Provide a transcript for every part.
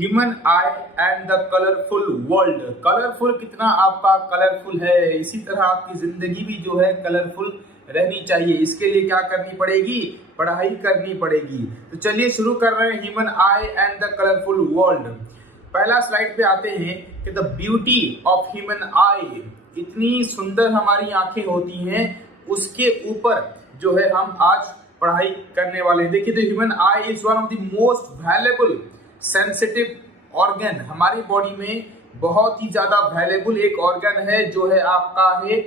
Human I and the colourful world. Colourful कितना आपका colourful है, इसी तरह आपकी जिंदगी भी जो है कलरफुल रहनी चाहिए। इसके लिए क्या करनी पड़ेगी? पढ़ाई करनी पड़ेगी। तो चलिए शुरू कर रहे हैं human I and the colourful world. पहला स्लाइड पे आते हैं कि द ब्यूटी ऑफ ह्यूमन आई, इतनी सुंदर हमारी आंखें होती हैं, उसके ऊपर जो है हम आज पढ़ाई करने वाले हैं। देखिए, the human I is one of the most valuable sensitive organ. हमारी बॉडी में बहुत ही ज्यादा वैल्यूएबल एक ऑर्गन है जो है आपका है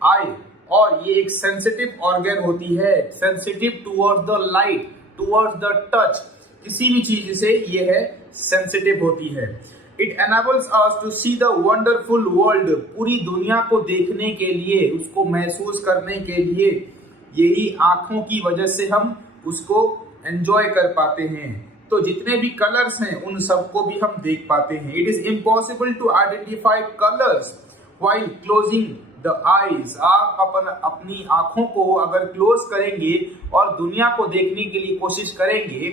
आई, और ये एक सेंसिटिव ऑर्गन होती है, sensitive towards the light, towards the touch, किसी भी चीज से ये है सेंसिटिव होती है। It enables us to see the wonderful world, पूरी दुनिया को देखने के लिए, उसको महसूस करने के लिए, यही आंखों की वजह से हम उसको एंजॉय कर पाते हैं। तो जितने भी कलर्स हैं उन सबको भी हम देख पाते हैं। It is impossible to identify colours while closing the eyes. आप अपनी आंखों को अगर क्लोज करेंगे और दुनिया को देखने के लिए कोशिश करेंगे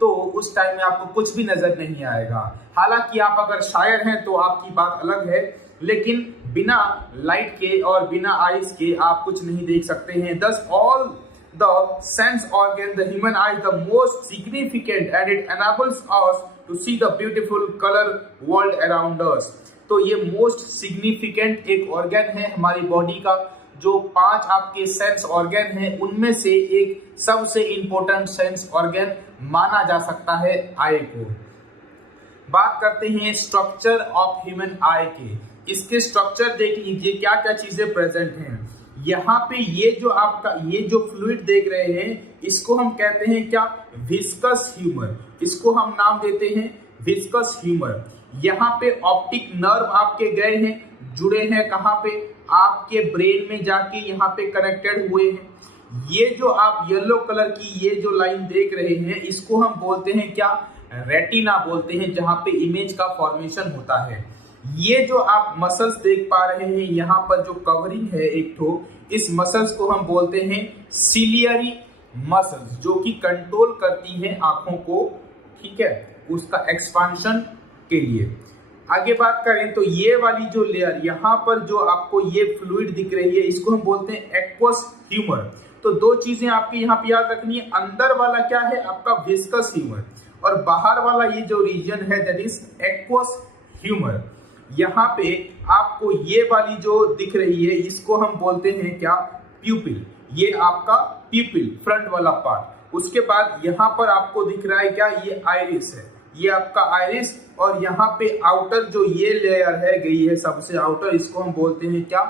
तो उस टाइम में आपको कुछ भी नजर नहीं आएगा। हालांकि आप अगर शायर हैं तो आपकी बात अलग है, लेकिन बिना लाइट के और बिना आईज के आप कुछ नहीं देख सकते हैं। Thus all the sense organ, the human eye is the most significant and it enables us to see the beautiful color world around us। तो ये मोस्ट सिग्निफिकेंट एक ऑर्गन है हमारी बॉडी का। जो 5 आपके सेंस ऑर्गन हैं उनमें से एक सबसे इंपॉर्टेंट सेंस ऑर्गन माना जा सकता है आई को। बात करते हैं स्ट्रक्चर ऑफ ह्यूमन आई के। इसके स्ट्रक्चर देख लीजिए, क्या क्या चीजें प्रेजेंट हैं। यहाँ पे ये जो फ्लूइड देख रहे हैं इसको हम कहते हैं क्या? Viscous humour. इसको हम नाम देते हैं विस्कस ह्यूमर। यहाँ पे ऑप्टिक नर्व आपके गए हैं, जुड़े हैं कहाँ पे? आपके ब्रेन में जाके यहाँ पे कनेक्टेड हुए हैं। ये जो आप येलो कलर की ये जो लाइन देख रहे हैं इसको हम बोलते हैं क्या? रेटिना बोलते हैं, जहाँ पे इमेज का फॉर्मेशन होता है। ये जो आप मसल्स देख पा रहे हैं यहाँ पर जो कवरिंग है एक ठो, इस मसल्स को हम बोलते हैं सिलियरी मसल्स, जो कि कंट्रोल करती हैं आंखों को, ठीक है, उसका एक्सपांशन के लिए। आगे बात करें तो ये वाली जो लेयर यहाँ पर जो आपको ये फ्लूइड दिख रही है इसको हम बोलते हैं एक्वस ह्यूमर। तो दो चीजें आपकी यहाँ पे याद रखनी है, अंदर वाला क्या है आपका? विस्कस ह्यूमर, और बाहर वाला ये जो रीजन है दैट इज एक्वस ह्यूमर। यहाँ पे आपको ये वाली जो दिख रही है इसको हम बोलते हैं क्या? प्यूपिल। ये आपका प्यूपिल फ्रंट वाला पार्ट। उसके बाद यहाँ पर आपको दिख रहा है क्या? ये आइरिस है, ये आपका आइरिस। और यहाँ पे आउटर जो ये लेयर है गई है सबसे आउटर, इसको हम बोलते हैं क्या?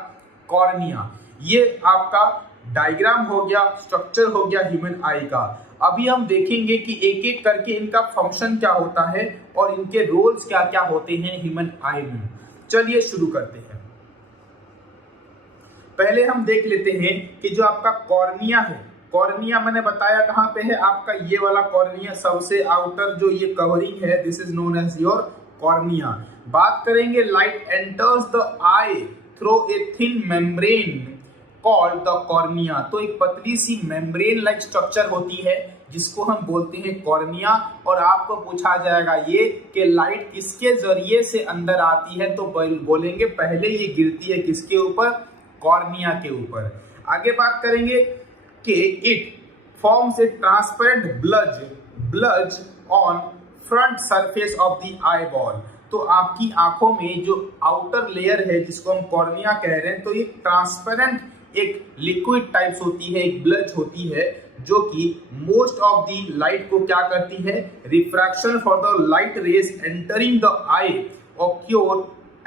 कॉर्निया। ये आपका डायग्राम हो गया, स्ट्रक्चर हो गया ह्यूमन आई का। अभी हम देखेंगे कि एक एक करके इनका फंक्शन क्या होता है और इनके रोल्स क्या क्या होते हैं ह्यूमन आई में। चलिए शुरू करते हैं। पहले हम देख लेते हैं कि जो आपका कॉर्निया है, कॉर्निया मैंने बताया कहां पे है आपका? ये वाला कॉर्निया, सबसे आउटर जो ये कवरिंग है, this is known as your cornea. बात करेंगे light enters the eye through a thin membrane called the cornea. तो एक पतली सी मेम्ब्रेन लाइक स्ट्रक्चर होती है जिसको हम बोलते हैं कॉर्निया। और आपको पूछा जाएगा ये कि लाइट किसके जरिए से अंदर आती है, तो बोलेंगे पहले ये गिरती है किसके ऊपर? कॉर्निया के ऊपर। आगे बात करेंगे कि it forms a transparent bulge on front surface of the eye ball. तो आपकी आंखों में जो आउटर लेयर है जिसको हम कॉर्निया कह रहे हैं, तो ये ट्रांसपेरेंट एक लिक्विड टाइप्स होती है, एक ब्लज होती है, जो कि मोस्ट ऑफ द लाइट को क्या करती है? Refraction for the light rays entering the I occur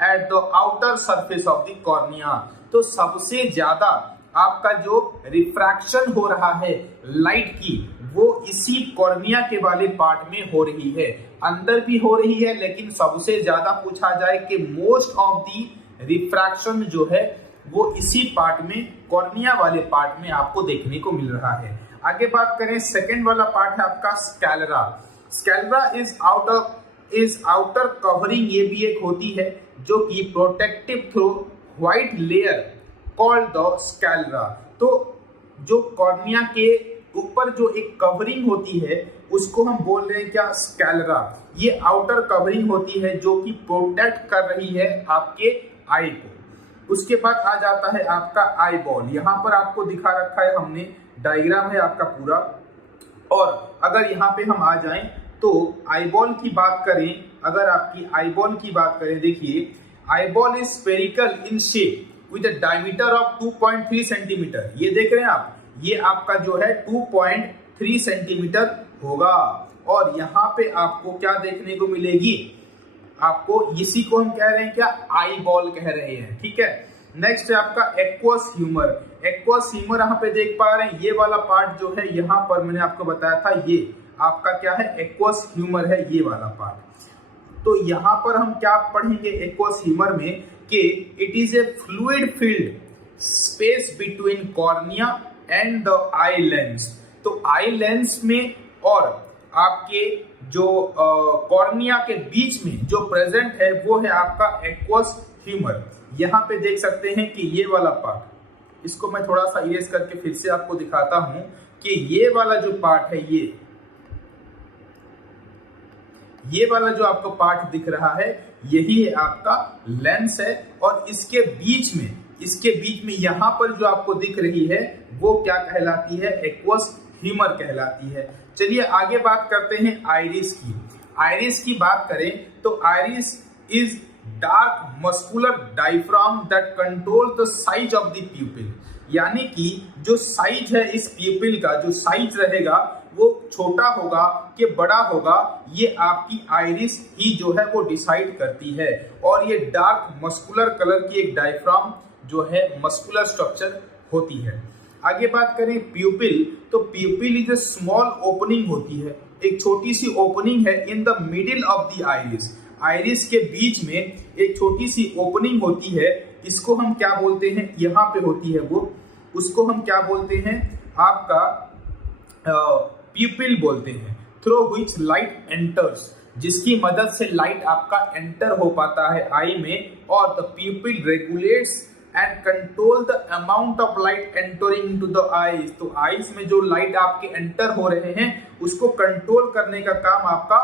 at the outer surface of the cornea. तो सबसे ज्यादा आपका जो रिफ्रैक्शन हो रहा है लाइट की, वो इसी कॉर्निया के वाले पार्ट में हो रही है। अंदर भी हो रही है, लेकिन सबसे ज्यादा पूछा जाए कि मोस्ट ऑफ द रिफ्रैक्शन जो है वो इसी पार्ट में, कॉर्निया वाले पार्ट में आपको देखने को मिल रहा है। आगे बात करें, सेकेंड वाला पार्ट है आपका sclera. Sclera is outer covering, ये भी एक होती है जो कि protective through white layer called the sclera. तो जो कॉर्निया के ऊपर जो एक कवरिंग होती है उसको हम बोल रहे हैं क्या, स्कैलरा। ये आउटर कवरिंग होती है जो कि प्रोटेक्ट कर रही है आपके आई को। उसके बाद आ जाता है आपका आई बॉल। यहाँ पर आपको दिखा रखा है हमने, डायग्राम है आपका पूरा। और अगर यहाँ पे हम आ जाएं तो आई बॉल की बात करें, अगर आपकी आई बॉल की बात करें, देखिए eye ball is spherical in shape with a diameter of 2.3 centimetre. ये देख रहे हैं आप, ये आपका जो है 2.3 सेंटीमीटर होगा। और यहाँ पे आपको क्या देखने को मिलेगी, आपको इसी को हम कह रहे हैं क्या, आई बॉल कह रहे हैं। ठीक है, नेक्स्ट है आपका एक्वस ह्यूमर। एक्वस ह्यूमर यहाँ पे देख पा रहे हैं, ये वाला पार्ट जो है यहाँ पर मैंने आपको बताया था, ये आपका क्या है, एक्वस ह्यूमर है, ये वाला पार्ट। तो यहाँ पर हम क्या पढ़ेंगे एक्वस ह्यूमर में कि it is a fluid field space between cornea and the eye lens. तो आई लेंस में और आपके जो कॉर्निया के बीच में जो प्रेजेंट है वो है आपका एक्वस ह्यूमर। यहाँ पे देख सकते हैं कि ये वाला पार्ट, इसको मैं थोड़ा सा इरेज करके फिर से आपको दिखाता हूं कि ये वाला जो पार्ट है, ये वाला जो आपको पार्ट दिख रहा है यही है आपका लेंस है। और इसके बीच में यहाँ पर जो आपको दिख रही है वो क्या कहलाती है, एक्वस ह्यूमर कहलाती है। चलिए आगे बात करते हैं आइरिस की। आइरिस की बात करें तो iris is dark muscular diaphragm that control the size of the प्यूपिल। यानी कि जो साइज है इस प्यूपिल का, जो साइज रहेगा वो छोटा होगा कि बड़ा होगा, ये आपकी आइरिस ही जो है वो डिसाइड करती है। और ये डार्क मस्कुलर कलर की एक डायफ्राम जो है मस्कुलर स्ट्रक्चर होती है। आगे बात करें प्यूपिल, तो प्यूपिल इज ए स्मॉल ओपनिंग होती है, एक छोटी सी ओपनिंग है in the middle of the iris. Iris के बीच में एक छोटी सी ओपनिंग होती है, इसको हम क्या बोलते हैं, यहाँ पे होती है वो, उसको हम क्या बोलते हैं, आपका प्यूपिल बोलते हैं। थ्रू व्हिच लाइट एंटर्स, जिसकी मदद से लाइट आपका एंटर हो पाता है आई में। और the प्यूपिल regulates and control the amount of light entering into the eyes. तो आईज में जो लाइट आपके एंटर हो रहे हैं उसको कंट्रोल करने का काम आपका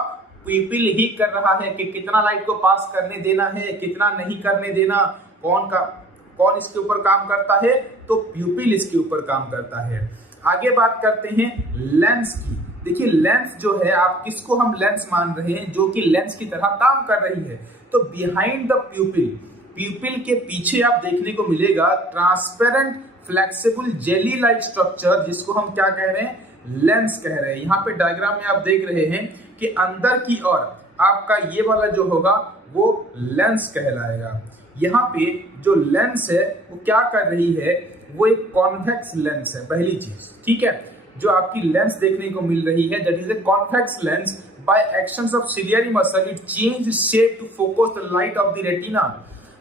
प्यूपिल ही कर रहा है कि कितना लाइट को पास करने देना है, कितना नहीं करने देना। कौन इसके ऊपर काम करता है, तो प्यूपिल इसके ऊपर काम करता है। आगे बात करते हैं लेंस की। देखिए लेंस जो है, आप किसको हम लेंस मान रहे हैं, जो कि लेंस की तरह काम कर रही है। तो बिहाइंड द प्यूपिल, प्यूपिल के पीछे आप देखने को मिलेगा transparent flexible jelly like structure, जिसको हम क्या कह रहे हैं, लेंस कह रहे हैं। यहाँ पे डायग्राम में आप देख रहे हैं कि अंदर की ओर आपका ये वाला जो होगा वो लेंस कहलाएगा। यहाँ पे जो लेंस है वो क्या कर रही है, वो एक कॉन्वेक्स लेंस है, पहली चीज। ठीक है, जो आपकी लेंस देखने को मिल रही है that is a convex lens. By actions of ciliary muscle it change shape to focus the light of the retina.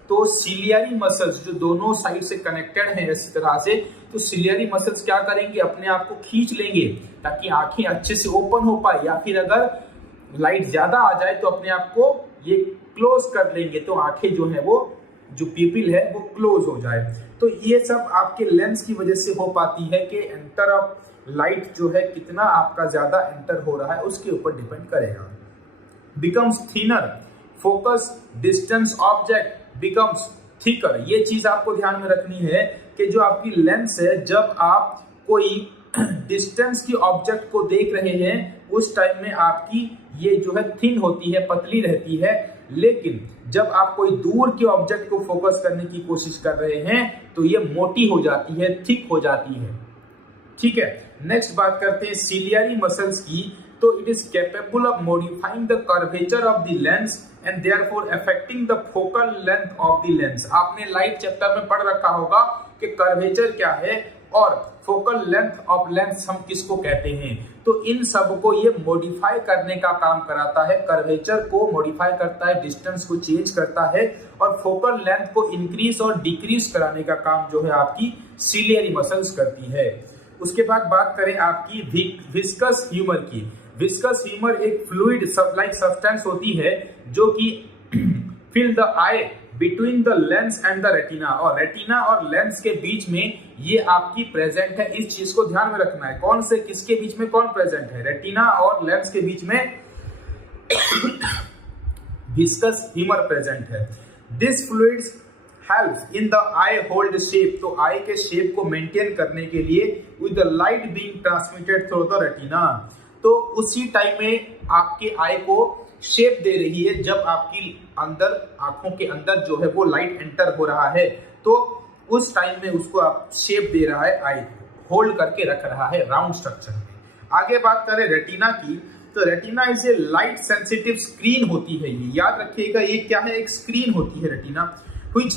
तो सिलियरी मसल्स जो दोनों साइड से कनेक्टेड हैं इस तरह से, तो सिलियरी मसल्स क्या करेंगे, अपने आप को खींच लेंगे ताकि आंखें अच्छे से ओपन हो पाए, या फिर अगर लाइट ज्यादा आ जाए तो अपने आप को ये क्लोज कर लेंगे, तो आंखें जो है वो, जो प्यूपिल है वो क्लोज हो जाए। तो ये सब आपके लेंस की वजह से हो पाती है कि एंटर ऑफ लाइट जो है कितना आपका ज्यादा एंटर हो रहा है उसके ऊपर डिपेंड करेगा। Becomes thinner, focus distance object becomes thicker. ये चीज आपको ध्यान में रखनी है कि जो आपकी लेंस है, जब आप कोई डिस्टेंस की ऑब्जेक्ट को देख रहे हैं उस टाइम में आपकी ये जो है थिन होती है, पतली रहती है। लेकिन जब आप कोई दूर के ऑब्जेक्ट को फोकस करने की कोशिश कर रहे हैं तो ये मोटी हो जाती है, थिक हो जाती है। ठीक है, नेक्स्ट बात करते हैं सिलियरी मसल्स की। तो it is capable of modifying the curvature of the lens and therefore affecting the focal length of the lens. आपने लाइट चैप्टर में पढ़ रखा होगा कि कर्वेचर क्या है और फोकल लेंथ ऑफ लेंस हम किसको कहते हैं। तो इन सब को ये मॉडिफाई करने का काम कराता है, कर्वेचर को मॉडिफाई करता है, डिस्टेंस को चेंज करता है, और फोकल लेंथ को इंक्रीज और डिक्रीज कराने का काम जो है आपकी सिलियरी मसल्स करती है। उसके बाद बात करें आपकी विस्कस ह्यूमर की। विस्कस ह्यूमर एक फ्लूइड लाइक सब्सटेंस होती है जो कि fill the eye between the lens and the retina, और रेटिना और लेंस के बीच में ये आपकी प्रेजेंट है। इस चीज को ध्यान में रखना है, कौन से किसके बीच में कौन प्रेजेंट है, रेटिना और लेंस के बीच में विस्कस ह्यूमर प्रेजेंट है। This fluids help in the I hold shape, तो आई के शेप को मेंटेन करने के लिए with the light being transmitted through the retina, तो उसी टाइम में आपके आई को शेप दे रही है जब आपकी अंदर आंखों के अंदर जो है वो लाइट एंटर हो रहा है, तो उस टाइम में उसको आप शेप दे रहा है, आई होल्ड करके रख रहा है राउंड स्ट्रक्चर में। आगे बात करें रेटिना की, तो retina is a light sensitive screen होती है, ये याद रखिएगा, ये क्या है, एक स्क्रीन होती है retina, which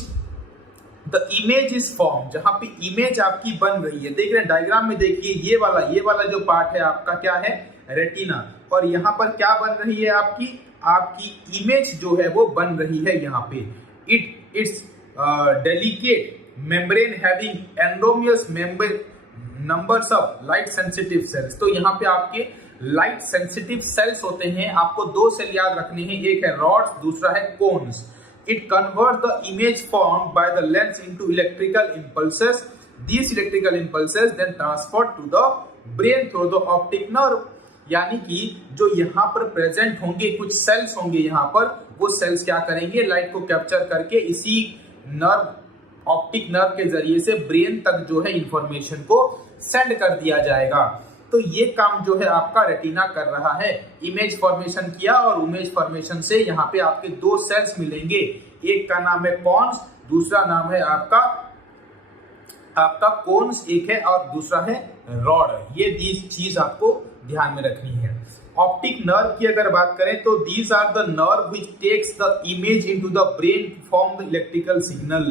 the image is form, जहां पे इमेज आपकी बन रही है। देख रहे हैं डायग्राम में, देखिए ये वाला जो पार्ट है आपका क्या है, रेटिना, और यहाँ पर क्या बन रही है, आपकी इमेज जो है वो बन रही है यहाँ पे। It's delicate membrane having enormous numbers of light sensitive cells, तो यहाँ पे आपके लाइट सेंसिटिव सेल्स होते हैं, आपको दो सेल याद रखने हैं, एक है रॉड्स, दूसरा है cons. It converts the image formed by the lens into electrical impulses. These electrical impulses then transferred to the brain through the optic nerve. यानी कि जो यहाँ पर प्रेजेंट होंगे कुछ सेल्स होंगे यहाँ पर, वो सेल्स क्या करेंगे, लाइट को कैप्चर करके इसी नर्व, ऑप्टिक नर्व के जरिए से ब्रेन तक जो है इंफॉर्मेशन को सेंड कर दिया जाएगा। तो ये काम जो है आपका रेटिना कर रहा है, इमेज फॉर्मेशन किया और इमेज फॉर्मेशन से यहाँ पे आपके दो सेल्स मिलेंगे, एक का नाम है कॉन्स, दूसरा नाम है आपका कोन्स एक है और दूसरा है रॉड। ये चीज आपको ध्यान में रखनी है। ऑप्टिक नर्व की अगर बात करें तो these are the nerve which takes the image into the brain form the electrical signal,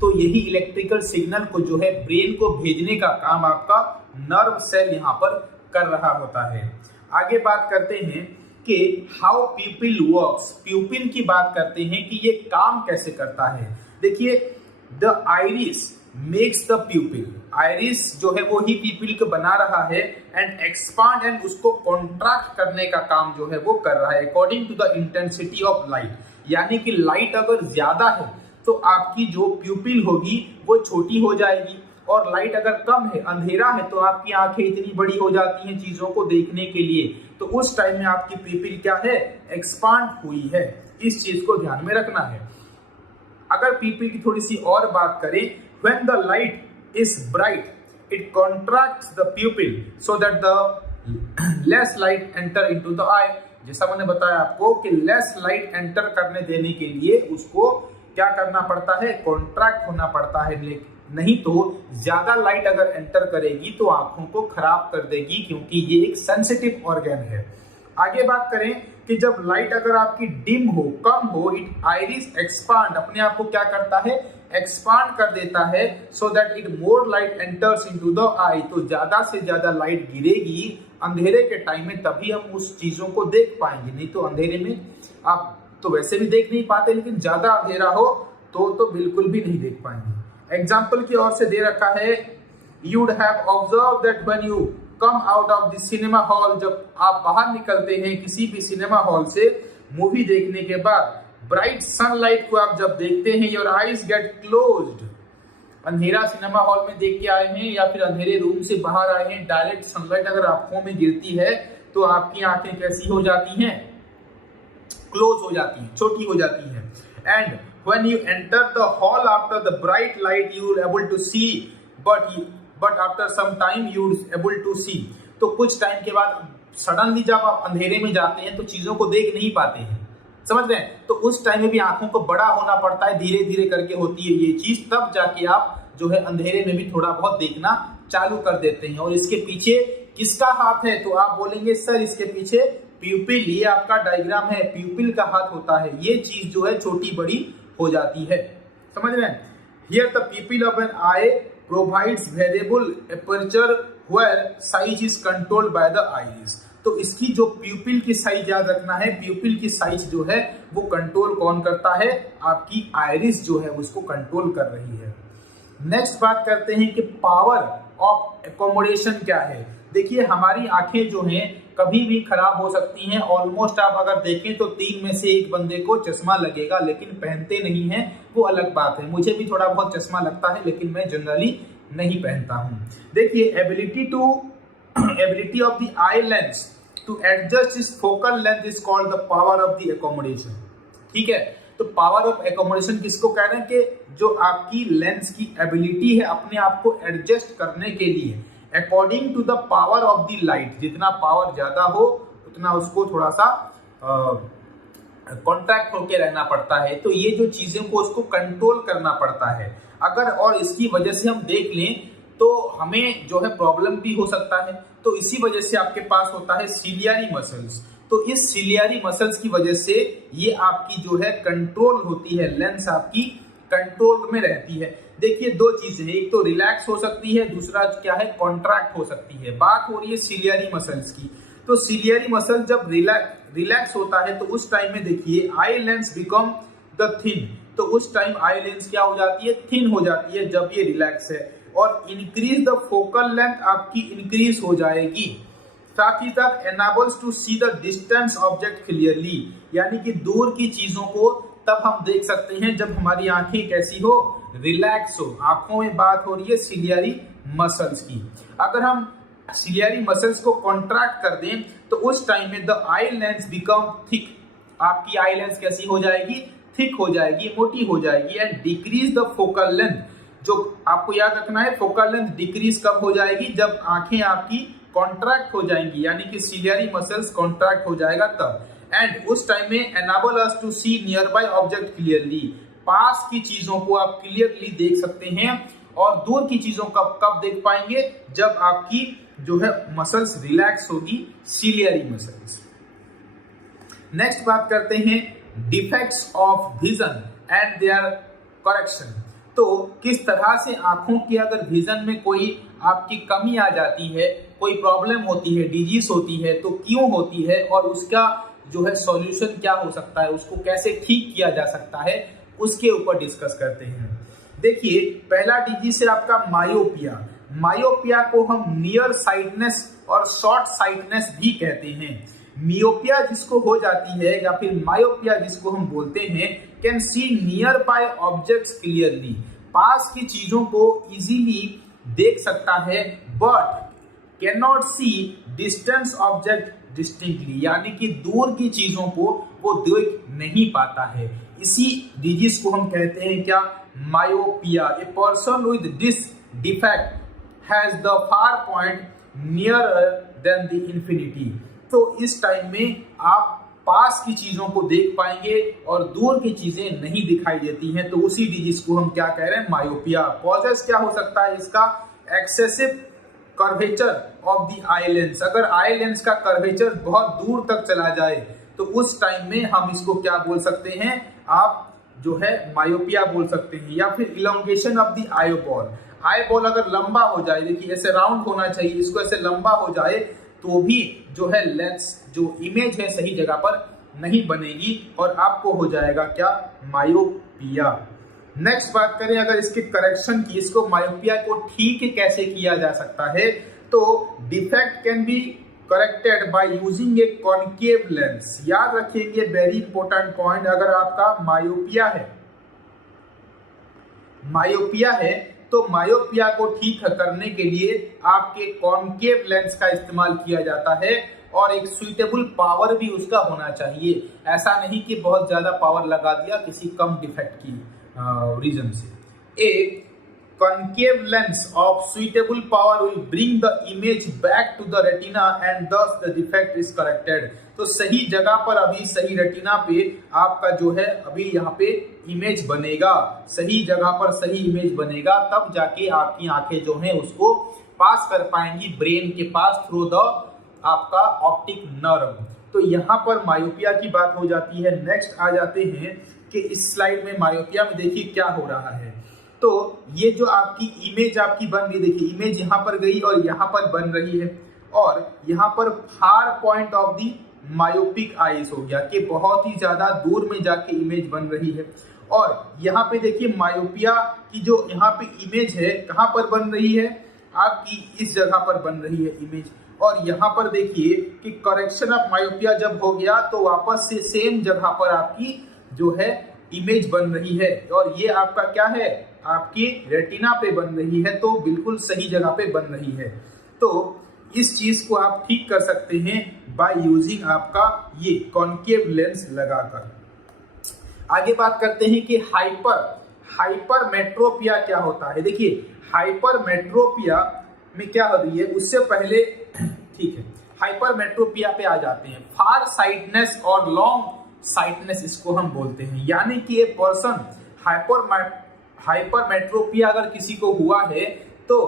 तो यही इलेक्ट्रिकल सिग्नल को जो है ब्रेन को भेजने का काम आपका नर्व सेल यहाँ पर कर रहा होता है। आगे बात करते हैं कि हाउ प्यूपिल वर्क्स, प्यूपिल की बात करते हैं कि ये काम कैसे करता है। देखिए the iris makes the pupil, iris जो है वो ही प्यूपिल को बना रहा है, एंड एक्सपांड एंड उसको कॉन्ट्रैक्ट करने का काम जो है वो कर रहा है according to the intensity of light, यानी कि लाइट अगर ज्यादा है तो आपकी जो प्यूपिल होगी वो छोटी हो जाएगी, और लाइट अगर कम है, अंधेरा है, तो आपकी आंखें इतनी बड़ी हो जाती हैं चीजों को देखने के लिए, तो उस टाइम में आपकी प्यूपिल क्या है, एक्सपांड हुई है। इस चीज को ध्यान में रखना है। अगर प्यूपिल की थोड़ी सी और बात करें, when the light is bright it contracts the pupil so that the less light enter into the eye, जैसा मैंने बताया आपको कि लेस लाइट एंटर करने देने के लिए उसको क्या करना पड़ता है, कॉन्ट्रैक्ट होना पड़ता है, नहीं तो ज्यादा लाइट अगर एंटर करेगी तो आंखों को खराब कर देगी, क्योंकि ये एक सेंसिटिव ऑर्गन है। आगे बात करें कि जब लाइट अगर आपकी डिम हो, कम हो, इट आइरिस एक्सपांड, अपने आप को क्या करता है, एक्सपांड कर देता है, so that it more light enters into the eye, तो ज्यादा से ज्यादा लाइट गिरेगी अंधेरे के टाइम में, तभी हम उस चीजों को देख पाएंगे, नहीं तो अंधेरे में आप तो वैसे भी देख नहीं पाते, लेकिन ज्यादा अंधेरा हो तो बिल्कुल भी नहीं देख पाएंगे। एग्जाम्पल की ओर से दे रखा है, you would have observe that when you come out of the cinema hall, जब आप बाहर निकलते हैं किसी भी सिनेमा हॉल से मूवी देखने के बाद, ब्राइट सनलाइट को आप जब देखते हैं, योर आईज गेट क्लोज्ड, अंधेरा सिनेमा हॉल में देख के आए हैं या फिर अंधेरे रूम से बाहर आए हैं, डायरेक्ट सनलाइट अगर आंखों में गिरती है तो आपकी आंखें कैसी हो जाती हैं, क्लोज हो जाती हैं, छोटी हो जाती हैं। And when you enter the hall after the bright light you are able to see, but after some time you are able to see, तो कुछ टाइम के बाद सडनली जब आप अंधेरे में जाते हैं तो चीजों को देख नहीं पाते हैं, समझ रहे हैं, तो उस टाइम में भी आंखों को बड़ा होना पड़ता है, धीरे धीरे करके होती है ये चीज, तब जाके आप जो है अंधेरे में भी थोड़ा बहुत देखना चालू कर देते हैं। और इसके पीछे किसका हाथ है, तो आप बोलेंगे सर इसके पीछे प्यूपिल, ये आपका डायग्राम है, प्यूपिल का हाथ होता है, ये चीज जो है छोटी बड़ी हो जाती है, समझ रहे हैं। Here the pupil of an eye provides variable aperture where size is controlled by the iris, तो इसकी जो प्यूपिल की साइज याद रखना है, प्यूपिल की साइज जो है वो कंट्रोल कौन करता है, आपकी आइरिस जो है उसको कंट्रोल कर रही है। नेक्स्ट बात करते हैं कि पावर ऑफ एकोमोडेशन क्या है। देखिए हमारी आंखें जो हैं कभी भी खराब हो सकती हैं। ऑलमोस्ट आप अगर देखें तो 3 में से 1 बंदे को चश्मा लगेगा, लेकिन पहनते नहीं हैं, वो अलग बात है। मुझे भी थोड़ा बहुत चश्मा लगता है, लेकिन मैं जनरली नहीं पहनता हूं। देखिए, ability of the eye lens to adjust its focal length is called the power of the accommodation. ठीक है, तो पावर ऑफ एकोमोडेशन किसको कह रहे हैं कि जो आपकी लेंस की एबिलिटी है अपने आप को एडजस्ट करने के लिए according to the power of the light. जितना पावर ज्यादा हो उतना उसको थोड़ा सा कॉन्ट्रैक्ट होके रहना पड़ता है। तो ये जो चीजें को उसको कंट्रोल करना पड़ता है। अगर और इसकी वजह से हम देख लें तो हमें जो है प्रॉब्लम भी हो सकता है। तो इसी वजह से आपके पास होता है सिलियरी मसल्स। तो इस सिलियरी मसल्स की वजह से ये आपकी जो है कंट्रोल होती है, लेंस आपकी कंट्रोल में रहती है। देखिए, 2 चीजें हैं, एक तो रिलैक्स हो सकती है, दूसरा क्या है कॉन्ट्रैक्ट हो सकती है। बात हो रही है सिलियरी मसल्स की। तो सिलियरी मसल जब रिलैक्स होता है तो उस टाइम में देखिए eye lens become the thin. तो उस टाइम आई लेंस क्या हो जाती है, थिन हो जाती है जब ये रिलैक्स है। और इंक्रीज द फोकल लेंथ आपकी इंक्रीज हो जाएगी। साथ ही साथ enables to see the distance object clearly, यानी कि दूर की चीजों को तब हम देख सकते हैं जब हमारी आंखें कैसी हो, रिलैक्स हो। आंखों में बात हो रही है सिलियरी मसल्स की। अगर हम सिलियरी मसल्स को कॉन्ट्रैक्ट कर दें तो उस टाइम में the eye lens become thick. आपकी आई लेंस कैसी हो जाएगी, थिक हो जाएगी, मोटी हो जाएगी। And decrease the focal length, जो आपको याद रखना है फोकल लेंथ डिक्रीज कब हो जाएगी, जब आंखें आपकी कॉन्ट्रैक्ट हो जाएंगी, यानी कि सिलियरी मसल्स कॉन्ट्रैक्ट हो जाएगा तब। एंड उस टाइम में enable us to see nearby object clearly, पास की चीजों को आप क्लियरली देख सकते हैं। और दूर की चीजों को कब देख पाएंगे, जब आपकी जो है मसल्स रिलैक्स होगी, सिलियरी मसल्स। नेक्स्ट बात करते हैं defects of vision and their correction. तो किस तरह से आंखों की अगर विजन में कोई आपकी कमी आ जाती है, कोई प्रॉब्लम होती है, डिजीज होती है, तो क्यों होती है और उसका जो है सॉल्यूशन क्या हो सकता है, उसको कैसे ठीक किया जा सकता है, उसके ऊपर डिस्कस करते हैं। देखिए, पहला डिजीज है आपका मायोपिया। मायोपिया को हम नियर साइटनेस और शॉर्ट साइटनेस भी कहते हैं। मियोपिया जिसको हो जाती है या फिर मायोपिया जिसको हम बोलते हैं, can see nearby objects clearly, पास की चीजों को इजीली देख सकता है, but cannot see distance object distinctly, यानी कि दूर की चीजों को वो देख नहीं पाता है। इसी डिजीज को हम कहते हैं क्या, myopia. A person with this defect has the far point nearer than the infinity. तो इस टाइम में आप पास की चीजों को देख पाएंगे और दूर की चीजें नहीं दिखाई देती हैं। तो उसी डिजीज को हम क्या कह रहे हैं, मायोपिया। कॉजेस क्या हो सकता है इसका, excessive curvature of the eye lens. अगर आई लेंस का कर्वेचर बहुत दूर तक चला जाए तो उस टाइम में हम इसको क्या बोल सकते हैं, आप जो है मायोपिया बोल सकते हैं। या फिर elongation of the eye ball. I ball अगर लंबा हो जाए, देखिए ऐसे राउंड होना चाहिए, इसको ऐसे लंबा हो जाए तो भी जो है लेंस जो इमेज है सही जगह पर नहीं बनेगी और आपको हो जाएगा क्या, मायोपिया। नेक्स्ट बात करें अगर इसके करेक्शन की, इसको मायोपिया को ठीक कैसे किया जा सकता है, तो defect can be corrected by using A concave lens. याद रखिए वेरी इंपॉर्टेंट पॉइंट, अगर आपका मायोपिया है तो मायोपिया को ठीक करने के लिए आपके कॉनकेव लेंस का इस्तेमाल किया जाता है और एक सुइटेबल पावर भी उसका होना चाहिए। ऐसा नहीं कि बहुत ज्यादा पावर लगा दिया किसी कम डिफेक्ट की रीजन से। ए concave lens of suitable power will bring the image back to the retina and thus the defect is corrected। तो सही जगह पर अभी सही रेटिना पे आपका जो है अभी यहाँ पे इमेज बनेगा, सही जगह पर सही इमेज बनेगा, तब जाके आपकी आंखें जो हैं उसको पास कर पाएंगी ब्रेन के पास थ्रू द आपका ऑप्टिक नर्व। तो यहाँ पर मायोपिया की बात हो जाती है। नेक्स्ट आ जाते हैं कि इस स्लाइड में मायोपिया में देखिए क्या हो रहा है। तो ये जो आपकी इमेज आपकी बन रही, देखिए इमेज यहाँ पर गई और यहाँ पर बन रही है और यहाँ पर far point of the myopic eyes हो गया कि बहुत ही ज्यादा दूर में जाके इमेज बन रही है। और यहाँ पे देखिए मायोपिया की जो यहाँ पे इमेज है कहाँ पर बन रही है, आपकी इस जगह पर बन रही है इमेज। और यहाँ पर देखिए कि करेक्शन ऑफ मायोपिया जब हो गया तो वापस से सेम जगह पर आपकी जो है इमेज बन रही है, और ये आपका क्या है, आपकी रेटिना पे बन रही है, तो बिल्कुल सही जगह पे बन रही है। तो इस चीज को आप ठीक कर सकते हैं बाय यूजिंग आपका ये कॉन्केव लेंस लगाकर। आगे बात करते हैं कि हाइपरमेट्रोपिया क्या होता है। देखिए हाइपरमेट्रोपिया में क्या हो रही है, उससे पहले ठीक है हाइपरमेट्रोपिया पे आ जाते हैं। फार साइटनेस और लॉन्ग साइटनेस इसको हम बोलते हैं, यानी कि ये पर्सन हाइपरमेट्रोपिया अगर किसी को हुआ है तो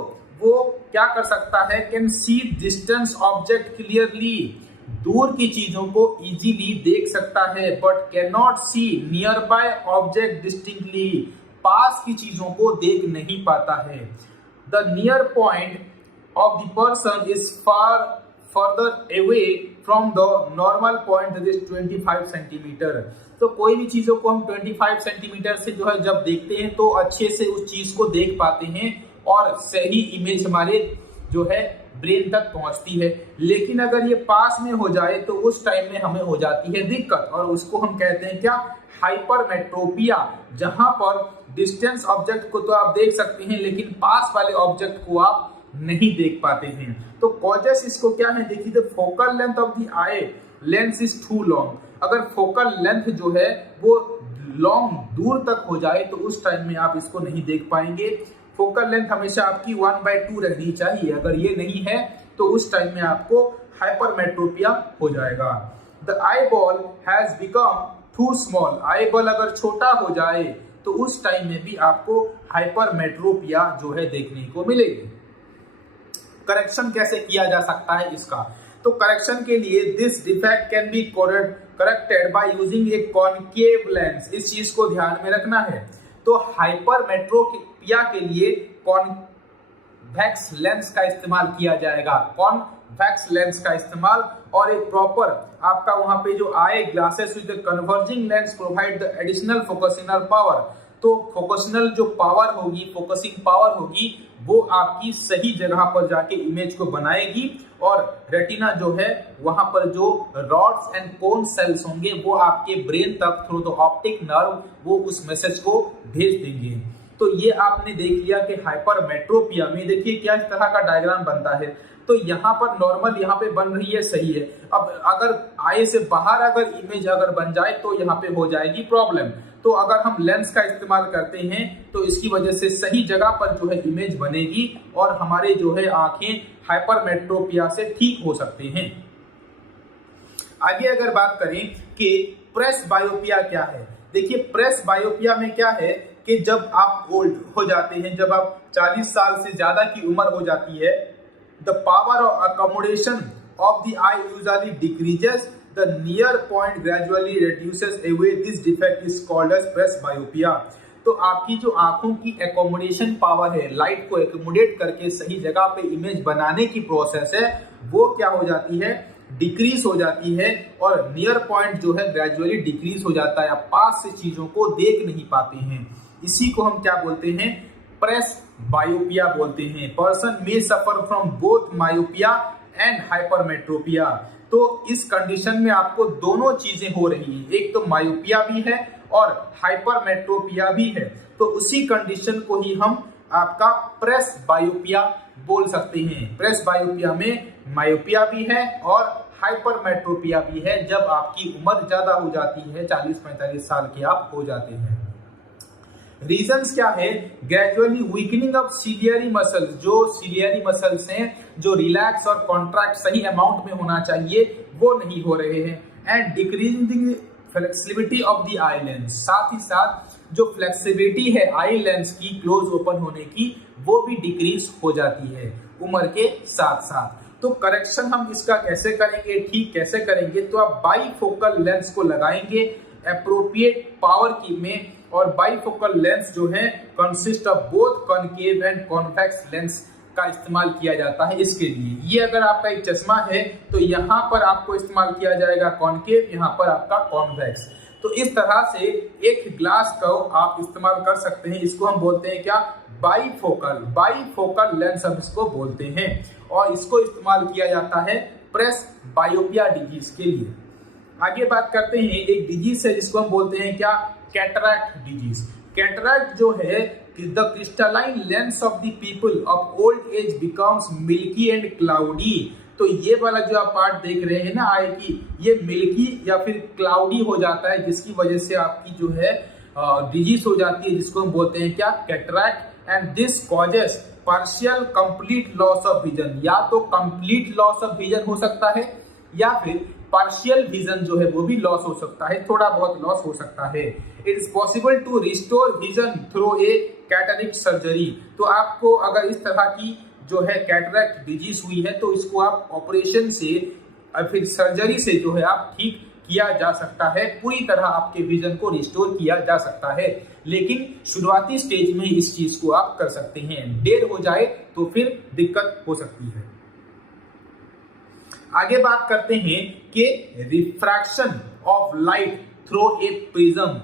वो क्या कर सकता है, can see distance object clearly, दूर की चीजों को इजीली देख सकता है, but cannot see nearby object distinctly, पास की चीजों को देख नहीं पाता है। The near point of the person is far further away from the normal point, that is 25 centimetre. तो कोई भी चीजों को हम 25 सेंटीमीटर से जो है जब देखते हैं तो अच्छे से उस चीज को देख पाते हैं और सही इमेज हमारे जो है ब्रेन तक पहुंचती है। लेकिन अगर ये पास में हो जाए तो उस टाइम में हमें हो जाती है दिक्कत, और उसको हम कहते हैं क्या, हाइपरमेट्रोपिया, जहां पर डिस्टेंस ऑब्जेक्ट को तो आप देख सकते हैं लेकिन पास वाले ऑब्जेक्ट को आप नहीं देख पाते हैं। तो कॉजेस इसको क्या है, देखिए the focal length of the eye lens is too long. अगर फोकल लेंथ जो है वो लॉन्ग दूर तक हो जाए तो उस टाइम में आप इसको नहीं देख पाएंगे। फोकल लेंथ हमेशा आपकी 1/2 रहनी चाहिए, अगर ये नहीं है तो उस टाइम में आपको हाइपरमेट्रोपिया हो जाएगा। The eye ball has become too small, eye ball अगर छोटा हो जाए तो उस टाइम में भी आपको हाइपरमेट्रोपिया जो है देखने को मिलेगी। करेक्शन कैसे किया जा सकता है इसका, तो करेक्शन के लिए this defect can be corrected by using A concave lens. इस चीज को ध्यान में रखना है। तो हाइपरमेट्रोपिया के लिए कॉन्वेक्स लेंस का इस्तेमाल किया जाएगा, कॉन्वेक्स लेंस का इस्तेमाल, और एक प्रॉपर आपका वहां पे जो eye glasses with converging lens provide the additional focusing power. तो फोकसिंग जो पावर होगी, फोकसिंग पावर होगी, वो आपकी सही जगह पर जाके इमेज को बनाएगी, और रेटिना जो है वहां पर जो रॉड्स एंड कोन सेल्स होंगे वो आपके ब्रेन तक थ्रू द ऑप्टिक नर्व वो उस मैसेज को भेज देंगे। तो ये आपने देख लिया कि हाइपरमेट्रोपिया में देखिए क्या इस तरह का डायग्राम बनता है। तो यहाँ पर नॉर्मल यहाँ पे बन रही है, सही है। अब अगर आई से बाहर अगर इमेज अगर बन जाए तो यहाँ पे हो जाएगी प्रॉब्लम। तो अगर हम लेंस का इस्तेमाल करते हैं तो इसकी वजह से सही जगह पर जो है इमेज बनेगी और हमारे जो है आंखें हाइपरमेट्रोपिया से ठीक हो सकते हैं। आगे अगर बात करें कि प्रेस बायोपिया क्या है, देखिए प्रेस बायोपिया में क्या है कि जब आप ओल्ड हो जाते हैं, जब आप 40 साल से ज्यादा की उम्र हो जाती है, the power of accommodation of the I usually decreases, the near point gradually reduces away, this defect is called as presbyopia। तो आपकी जो आंखों की एकोमोडेशन पावर है, लाइट को एकोमोडेट करके सही जगह पे इमेज बनाने की प्रोसेस है, वो क्या हो जाती है, डिक्रीज हो जाती है, और नियर पॉइंट जो है ग्रेजुअली डिक्रीज हो जाता है, आप पास से चीजों को देख नहीं पाते हैं। इसी को हम क्या बोलते हैं, प्रेस बायोपिया बोलते हैं। Person may suffer from both myopia and hypermetropia. तो इस कंडीशन में आपको दोनों चीजें हो रही हैं, एक तो मायोपिया भी है और हाइपरमेट्रोपिया भी है। तो उसी कंडीशन को ही हम आपका प्रेस बायोपिया बोल सकते हैं। प्रेस बायोपिया में मायोपिया भी है और हाइपरमेट्रोपिया भी है, जब आपकी उम्र ज्यादा हो जाती है, 40-45 साल के आप हो जाते हैं। रीजंस क्या है, gradually weakening of ciliary muscles, जो सिलियरी मसल्स हैं जो रिलैक्स और कॉन्ट्रैक्ट सही अमाउंट में होना चाहिए वो नहीं हो रहे हैं, and decreasing flexibility of the eye lens, साथ ही साथ जो फ्लेक्सिबिलिटी है आई लेंस की क्लोज ओपन होने की वो भी डिक्रीज हो जाती है उम्र के साथ साथ। तो करेक्शन हम इसका कैसे करेंगे, ठीक कैसे करेंगे, तो आप बाईफोकल लेंस को लगाएंगे अप्रोप्रिएट पावर की में, और बाईफोकल लेंस जो है consist of both concave and convex lens का इस्तेमाल किया जाता है इसके लिए। ये अगर आपका एक चश्मा है तो यहाँ पर आपको इस्तेमाल किया जाएगा कॉनकेव, यहाँ पर आपका कॉन्वेक्स। तो इस तरह से एक ग्लास का आप इस्तेमाल कर सकते हैं, इसको हम बोलते हैं क्या, बाईफोकल लेंस हम इसको बोलते हैं और इसको इस्तेमाल किया जाता है प्रेस बायोपिया डिजीज के लिए। आगे बात करते हैं, एक डिजीज है जिसको हम बोलते हैं क्या, कैटरैक्ट डिजीज। कैटरैक्ट जो है, the crystalline lens of the people of old age becomes milky and cloudy. तो ये वाला जो आप पार्ट देख रहे हैं ना आए की, ये मिल्की या फिर क्लाउडी हो जाता है, जिसकी वजह से आपकी जो है डिजीज हो जाती है, जिसको हम बोलते हैं क्या, cataract. And this causes partial complete loss of vision, या तो कंप्लीट लॉस ऑफ विजन हो सकता है या फिर पार्शियल विजन जो है वो भी लॉस हो सकता है, थोड़ा बहुत लॉस हो सकता है। It is possible to restore vision through a cataract surgery. तो आपको अगर इस तरह की जो है कैटरेक्ट डिजीज हुई है तो इसको आप ऑपरेशन से और फिर सर्जरी से जो है आप ठीक किया जा सकता है, पूरी तरह आपके विजन को रिस्टोर किया जा सकता है। लेकिन शुरुआती स्टेज में इस चीज को आप कर सकते हैं, देर हो जाए तो फिर दिक्कत हो सकती है। आगे बात करते हैं कि refraction of light through a prism.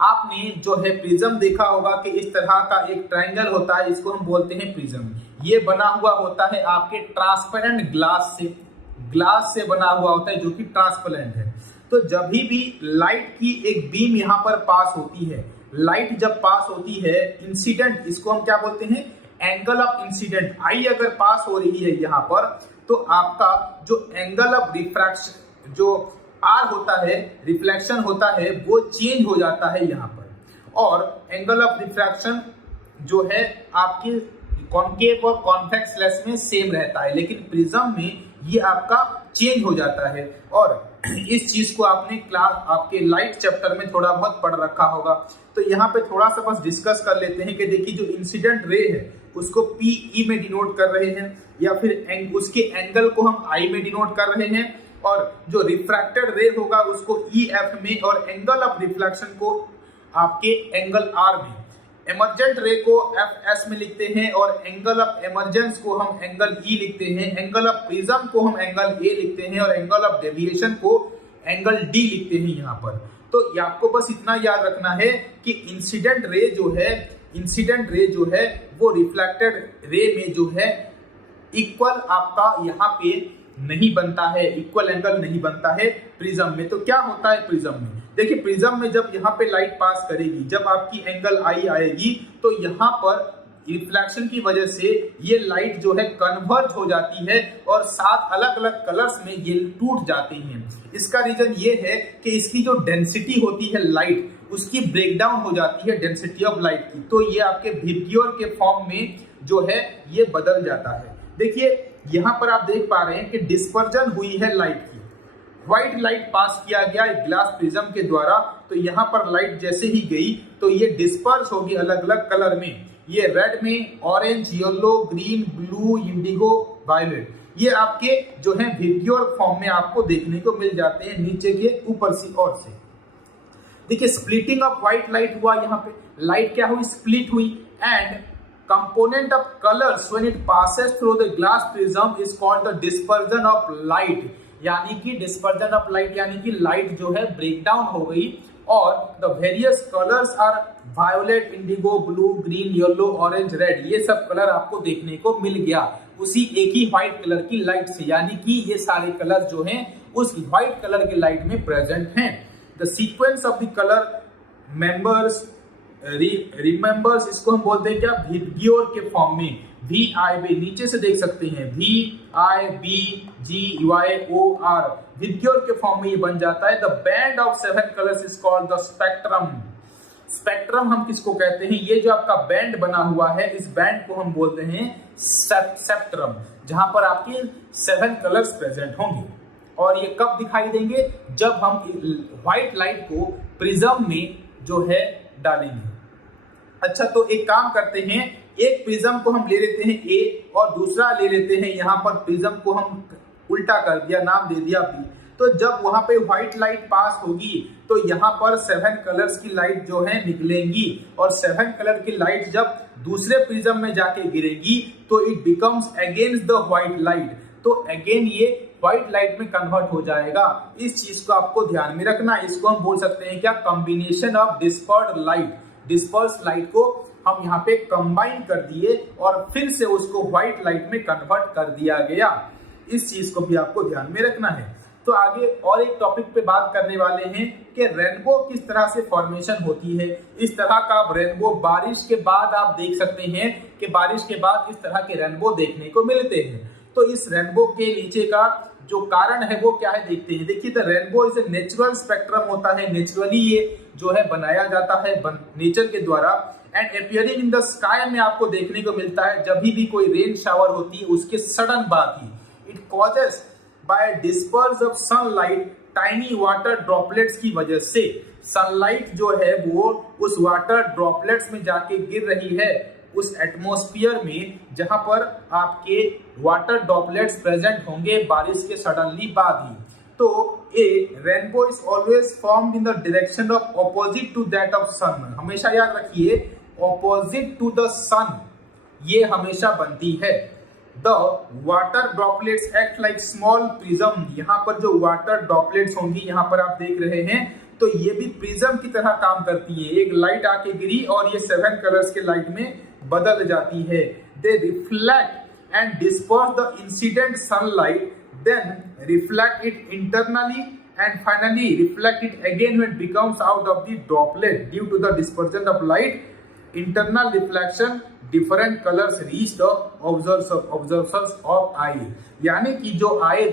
आपने जो है प्रिज्म देखा होगा कि इस तरह का एक ट्रायंगल होता है, इसको हम बोलते हैं प्रिज्म। ये बना हुआ होता है आपके ट्रांसपेरेंट ग्लास से बना हुआ होता है जो कि ट्रांसपेरेंट है। तो जब भी लाइट की एक बीम यहाँ पर पास होती है, लाइट जब पास होती है, इंसिडेंट, इसको हम क्या बोलते हैं, एंगल ऑफ इंसिडेंट, आई अगर पास हो रही है यहाँ पर, तो आपका जो एंगल ऑफ रिफ्रैक्शन, जो आर होता है, रिफ्लेक्शन होता है, वो चेंज हो जाता है यहाँ पर। और एंगल ऑफ रिफ्रैक्शन जो है आपके कॉन्केव और कॉन्वेक्स लेंस में सेम रहता है, लेकिन प्रिज्म में ये आपका चेंज हो जाता है। और इस चीज को आपने क्लास आपके लाइट चैप्टर में थोड़ा बहुत पढ़ रखा होगा। तो यहाँ पे थोड़ा सा बस डिस्कस कर लेते हैं कि देखिए जो इंसिडेंट रे है उसको PE में डिनोट कर रहे हैं, या फिर उसके एंगल को हम I में डिनोट कर रहे हैं, और जो रिफ्रैक्टेड रे होगा उसको EF में, और एंगल ऑफ रिफ्लेक्शन को आपके एंगल R में। एमर्जेंट रे को FS में लिखते हैं, और एंगल ऑफ एमर्जेंस को हम एंगल E लिखते हैं, एंगल ऑफ प्रिज्म को हम एंगल A लिखते हैं, और एंगल ऑफ डेविएशन को एंगल D लिखते हैं यहाँ पर। तो ये आपको बस इतना याद रखना है कि इंसिडेंट रे जो है वो रिफ्लेक्टेड रे में जो है इक्वल आपका यहाँ पे नहीं बनता है, इक्वल एंगल नहीं बनता है प्रिज्म में। तो क्या होता है प्रिज्म में, देखिए प्रिज्म में जब यहाँ पे लाइट पास करेगी, जब आपकी एंगल आई आएगी, तो यहाँ पर रिफ्लेक्शन की वजह से ये लाइट जो है कन्वर्ज हो जाती है और 7 अलग अलग कलर्स में ये टूट जाते हैं। इसका रीजन ये है कि इसकी जो डेंसिटी होती है लाइट, उसकी ब्रेकडाउन हो जाती है डेंसिटी ऑफ लाइट की। तो ये आपके विब्ग्योर के फॉर्म में जो है ये बदल जाता है। देखिए यहाँ पर आप देख पा रहे हैं कि डिस्पर्जन हुई है लाइट की, व्हाइट लाइट पास किया गया एक ग्लास प्रिज्म के द्वारा। तो यहाँ पर लाइट जैसे ही गई तो ये डिस्पर्स होगी अलग अलग कलर में, ये रेड में, orange, yellow, green, blue, indigo, violet, ये आपके जो है विब्ग्योर फॉर्म में आपको देखने को मिल जाते हैं नीचे के ऊपर से और से। देखिए स्प्लिटिंग ऑफ व्हाइट लाइट हुआ, यहाँ पे लाइट क्या हुई, स्प्लिट हुई। And component of colors when it passes through the glass prism is called the dispersion of light। यानी कि dispersion of light यानी कि लाइट जो है ब्रेकडाउन हो गई, और the various colors are violet, indigo, blue, green, yellow, orange, red, ये सब कलर आपको देखने को मिल गया उसी एक ही व्हाइट कलर की लाइट से। यानी कि ये सारे कलर जो हैं उस व्हाइट कलर के लाइट में प्रेजेंट हैं। The sequence of the color members remembers, इसको हम बोलते हैं क्या, विब्ग्योर के फॉर्म में, VIB, नीचे से देख सकते हैं VIBGYOR, विब्ग्योर के फॉर्म में ये बन जाता है। The band of 7 colours is called the spectrum. Spectrum हम किसको कहते हैं, ये जो आपका बैंड बना हुआ है, इस बैंड को हम बोलते हैं स्पेक्ट्रम, जहां पर आपके 7 कलर्स प्रेजेंट होंगे। और ये कब दिखाई देंगे, जब हम व्हाइट लाइट को प्रिज्म में जो है डालेंगे। अच्छा, तो एक काम करते हैं, एक प्रिज्म को हम ले लेते हैं A और दूसरा ले लेते हैं, यहाँ पर प्रिज्म को हम उल्टा कर दिया, नाम दे दिया B। तो जब वहां पे व्हाइट लाइट पास होगी तो यहाँ पर 7 कलर्स की लाइट जो है निकलेंगी, और 7 कलर की लाइट जब दूसरे प्रिज्म में जाके गिरेगी तो it becomes against the white light. तो अगेन ये व्हाइट लाइट में कन्वर्ट हो जाएगा। इस चीज को आपको ध्यान में रखना, इसको हम बोल सकते हैं क्या, combination of dispersed light. Disperse light को हम यहाँ पे कंबाइन कर दिए और फिर से उसको व्हाइट लाइट में कन्वर्ट कर दिया गया। इस चीज को भी आपको ध्यान में रखना है। तो आगे और एक टॉपिक पे बात करने वाले हैं कि रेनबो किस तरह से फॉर्मेशन होती है। इस तरह का आप रेनबो बारिश के बाद आप देख सकते हैं कि बारिश के बाद इस तरह के रेनबो देखने को मिलते हैं। तो इस रेनबो के नीचे का जो कारण है वो क्या है देखते हैं। देखिए, the rainbow is a natural spectrum होता है, नेचुरली ये जो है बनाया जाता है नेचर के द्वारा। And appearing in the sky में आपको देखने को मिलता है जब भी कोई रेन शावर होती है उसके सडन बाद ही। It causes by disperse of sunlight tiny water droplets की वजह से सनलाइट जो है वो उस वाटर ड्रॉपलेट्स में जाके गिर रही है उस एटमॉस्फेयर में जहां पर आपके वाटर ड्रॉपलेट्स प्रेजेंट होंगे बारिश के सडनली बाद ही। तो a rainbow is always formed in the direction of opposite to that of sun. हमेशा याद रखिए, ऑपोजिट टू द सन ये हमेशा बनती है। The water droplets act like small prism. यहाँ पर जो वाटर ड्रॉपलेट्स होंगी, यहाँ पर आप देख रहे हैं, तो ये भी प्रिज्म की तरह काम करती है। एक लाइट आके गिरी और ये 7 कलर्स के लाइट में बदल जाती है। They reflect and disperse the incident sunlight, then reflect it internally and finally reflect it again when it becomes out of the droplet due to the dispersion of light. Internal reflection, different colors reach the observers of eye. यानी कि जो आई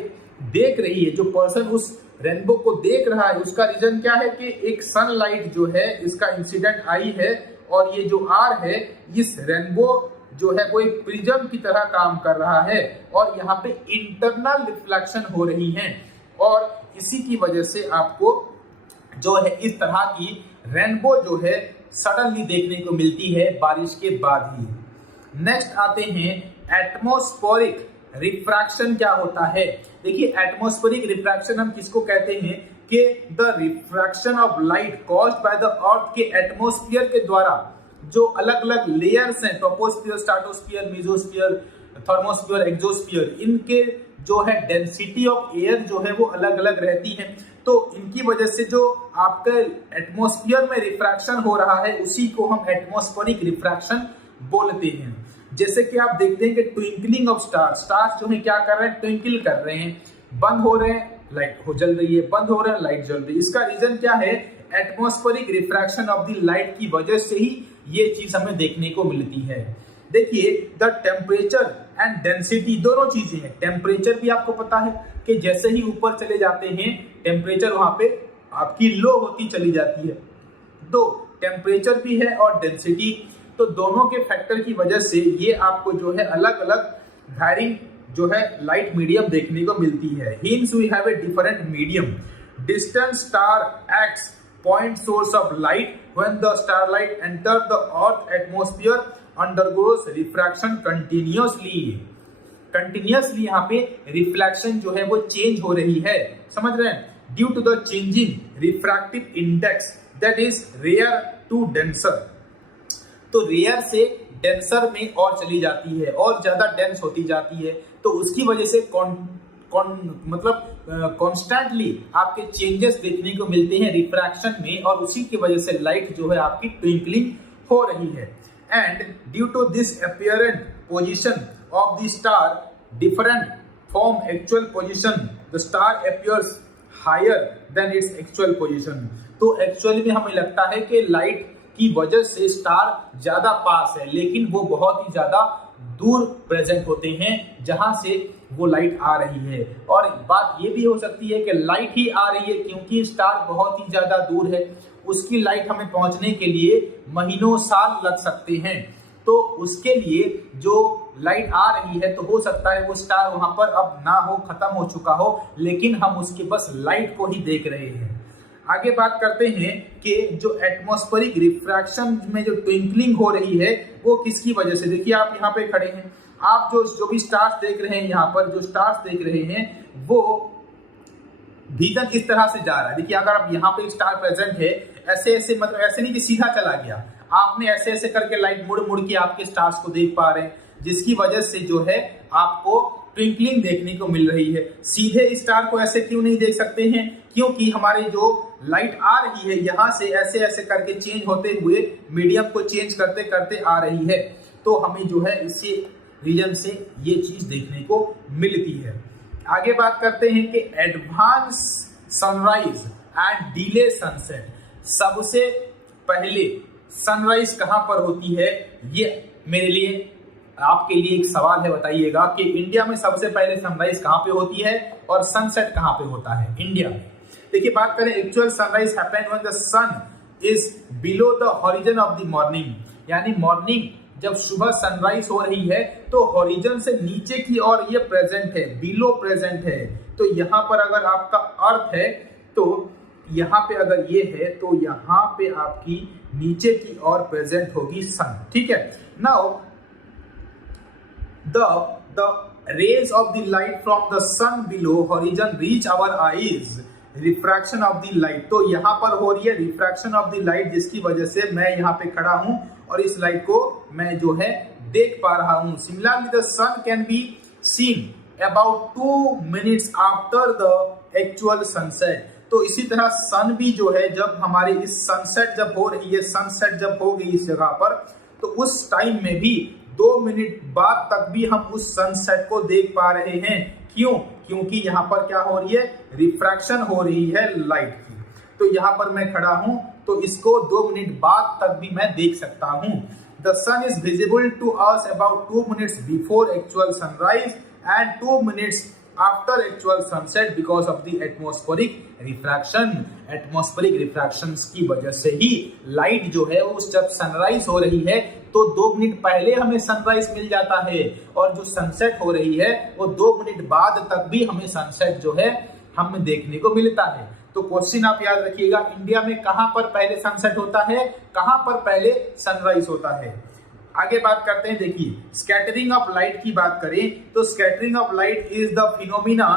देख रही है, जो person उस rainbow को देख रहा है, उसका रीजन क्या है कि एक सनलाइट जो है इसका इंसिडेंट आई है और ये जो आर है इस रेनबो जो है वो एक प्रिज्म की तरह काम कर रहा है और यहाँ पे इंटरनल रिफ्लेक्शन हो रही है और इसी की वजह से आपको जो है इस तरह की रेनबो जो है सडनली देखने को मिलती है बारिश के बाद ही। नेक्स्ट आते हैं एटमॉस्फेरिक रिफ्रैक्शन क्या होता है। देखिए, एटमॉस्फेरिक रिफ्रैक्शन हम किसको कहते हैं कि the refraction of light caused by the earth के एटमॉस्फेयर के द्वारा जो अलग अलग लेयर्स हैं, troposphere, stratosphere, mesosphere, thermosphere, exosphere, इनके जो है डेंसिटी ऑफ एयर जो है वो अलग अलग रहती है। तो इनकी वजह से जो आपके एटमॉस्फेयर में रिफ्रैक्शन हो रहा है उसी को हम एटमॉस्फेरिक रिफ्रैक्शन बोलते हैं। जैसे कि आप देखते हैं कि ट्विंकलिंग ऑफ स्टार्स जो है क्या कर रहे हैं, ट्विंकल कर रहे हैं, बंद हो रहे हैं लाइट हो जल रही है, बंद हो रहे हैं लाइट जल रही है। इसका रीजन क्या है, atmospheric refraction of the light की वजह से ही ये चीज हमें देखने को मिलती है। देखिए, द टेम्परेचर एंड डेंसिटी दोनों चीजें हैं। टेम्परेचर भी आपको पता है कि जैसे ही ऊपर चले जाते हैं टेम्परेचर वहां पे आपकी लो होती चली जाती है। तो टेम्परेचर भी है और डेंसिटी, तो दोनों के फैक्टर की वजह से ये आपको जो है अलग अलग वैरिंग जो है लाइट मीडियम देखने को मिलती है। Hence we have a different medium. Distant star acts point source of light when the starlight enter the earth atmosphere undergoes refraction continuously यहाँ पे रिफ्लेक्शन जो है वो चेंज हो रही है, समझ रहे हैं, due to the changing refractive index that is rare to denser. तो रेयर से डेंसर में और चली जाती है और ज्यादा डेंस होती जाती है, तो उसकी वजह से कॉन्स्टेंटली आपके चेंजेस देखने को मिलते हैं रिफ्रैक्शन में और उसी की वजह से लाइट जो है आपकी ट्विंकलिंग हो रही है। And due to this apparent position of the star different from actual position, the star appears higher than its actual position. तो एक्चुअली में हमें लगता है कि लाइट की वजह से स्टार ज्यादा पास है, लेकिन वो बहुत ही ज्यादा दूर प्रेजेंट होते हैं जहां से वो लाइट आ रही है। और बात ये भी हो सकती है कि लाइट ही आ रही है क्योंकि स्टार बहुत ही ज्यादा दूर है, उसकी लाइट हमें पहुंचने के लिए महीनों साल लग सकते हैं। तो उसके लिए जो लाइट आ रही है तो हो सकता है वो स्टार वहां पर अब ना हो, खत्म हो चुका हो, लेकिन हम उसके बस लाइट को ही देख रहे हैं। आगे बात करते हैं कि जो एटमॉस्फेरिक रिफ्रैक्शन में जो ट्विंकलिंग हो रही है वो किसकी वजह से। देखिए, आप यहाँ पे खड़े हैं, आप जो भी स्टार्स देख रहे हैं, यहाँ पर जो स्टार्स देख रहे हैं वो भीतर इस तरह से जा रहा है। देखिए, अगर आप यहाँ पे स्टार प्रेजेंट है, ऐसे ऐसे मतलब ऐसे नहीं कि सीधा चला गया, आपने ऐसे ऐसे करके लाइट मुड़ मुड़ के आपके स्टार्स को देख पा रहे हैं, जिसकी वजह से जो है आपको ट्विंकलिंग देखने को मिल रही है। सीधे स्टार को ऐसे क्यों नहीं देख सकते हैं? क्योंकि हमारी जो लाइट आ रही है यहाँ से ऐसे ऐसे करके चेंज होते हुए मीडियम को चेंज करते करते आ रही है, तो हमें जो है इसी रीजन से ये चीज देखने को मिलती है। आगे बात करते हैं कि advance sunrise and delay sunset. सबसे पहले सनराइज कहां पर होती है, ये मेरे लिए आपके लिए एक सवाल है। बताइएगा कि इंडिया में सबसे पहले सनराइज कहां पे होती है और सनसेट कहां पे होता है इंडिया में। देखिए बात करें, actual sunrise happen when the sun is below the horizon of the morning, यानी मॉर्निंग जब सुबह सनराइज हो रही है तो हॉरिजन से नीचे की ओर ये प्रेजेंट है, बिलो प्रेजेंट है। तो यहाँ पर अगर आपका अर्थ है तो यहाँ पे अगर ये है तो यहाँ पे आपकी नीचे की ओर प्रेजेंट होगी सन, ठीक है। Now the rays of the light from the sun below horizon reach our eyes, refraction of the light. तो यहाँ पर हो रही है रिफ्रैक्शन ऑफ द लाइट, जिसकी वजह से मैं यहाँ पे खड़ा हूँ और इस लाइट को मैं जो है देख पा रहा हूँ। Similarly the sun can be seen about 2 minutes after the actual sunset. तो इसी तरह सन भी जो है जब हमारी इस सनसेट जब हो रही है, सनसेट जब हो गई इस जगह पर, तो उस टाइम में भी 2 मिनट बाद तक भी हम उस सनसेट को देख पा रहे हैं। क्यों? क्योंकि यहाँ पर क्या हो रही है, रिफ्रैक्शन हो रही है लाइट की। तो यहाँ पर मैं खड़ा हूं तो इसको 2 मिनट बाद तक भी मैं देख सकता हूं। The sun is visible to us about 2 minutes before actual sunrise and 2 minutes after actual sunset because of the atmospheric refraction. Atmospheric refraction की वजह से ही लाइट जो है उस जब सनराइज हो रही है तो 2 मिनट पहले हमें सनराइज मिल जाता है और जो सनसेट हो रही है वो 2 मिनट बाद तक भी हमें सनसेट जो है हमें देखने को मिलता है। तो क्वेश्चन आप याद रखिएगा, इंडिया में कहां पर पहले सनसेट होता है, कहां पर पहले सनराइज होता है। आगे बात करते हैं, देखिए स्कैटरिंग ऑफ लाइट की बात करें तो scattering of light is the phenomena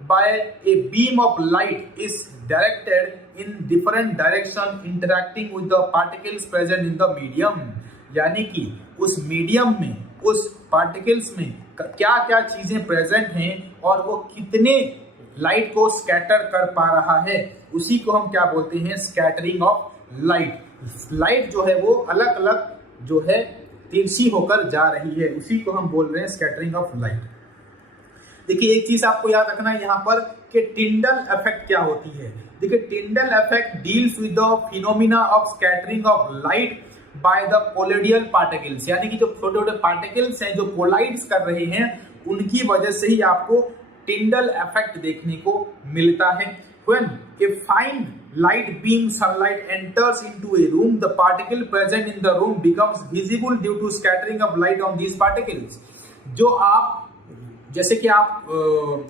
by a beam of light is directed in different direction interacting with the particles present in the medium. यानी कि उस मीडियम में, उस पार्टिकल्स में क्या क्या चीजें प्रेजेंट हैं और वो कितने लाइट को स्कैटर कर पा रहा है, उसी को हम क्या बोलते हैं, स्कैटरिंग ऑफ लाइट। लाइट जो है वो अलग अलग जो है तिरछी होकर जा रही है, उसी को हम बोल रहे हैं स्कैटरिंग ऑफ लाइट। देखिए एक चीज आपको याद रखना है यहाँ पर कि टिंडल इफेक्ट क्या होती है। देखिए Tyndall effect deals with the phenomena of scattering of light by the colloidal particles, यानी कि जो छोटे छोटे पार्टिकल्स हैं जो कोलाइड्स कर रहे हैं उनकी वजह से ही आपको टिंडल इफेक्ट देखने को मिलता है। When a fine light beam sunlight enters into a room, the particle present in the room becomes visible due to scattering of light on these particles। जो आप जैसे कि आप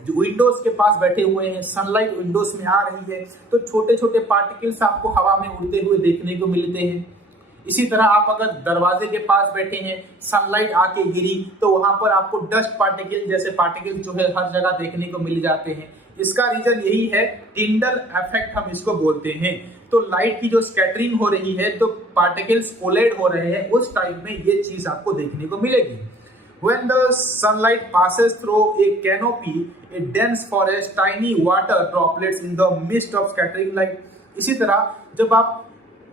जो विंडोज के पास बैठे हुए हैं, सनलाइट विंडोज में आ रही है तो छोटे छोटे पार्टिकल्स आपको हवा में उड़ते हुए देखने को मिलते हैं। इसी तरह आप अगर दरवाजे के पास बैठे हैं, सनलाइट आके गिरी तो वहां पर आपको डस्ट पार्टिकल जैसे पार्टिकल जो है हर जगह देखने को मिल जाते हैं। इसका रीजन यही है, टिंडल इफेक्ट हम इसको बोलते हैं। तो लाइट की जो स्कैटरिंग हो रही है तो पार्टिकल्स कोलाइड हो रहे हैं, उस टाइम में ये चीज आपको देखने को मिलेगी। When the sunlight passes through a canopy, a dense forest, tiny water droplets in the midst of scattering light। इसी तरह जब आप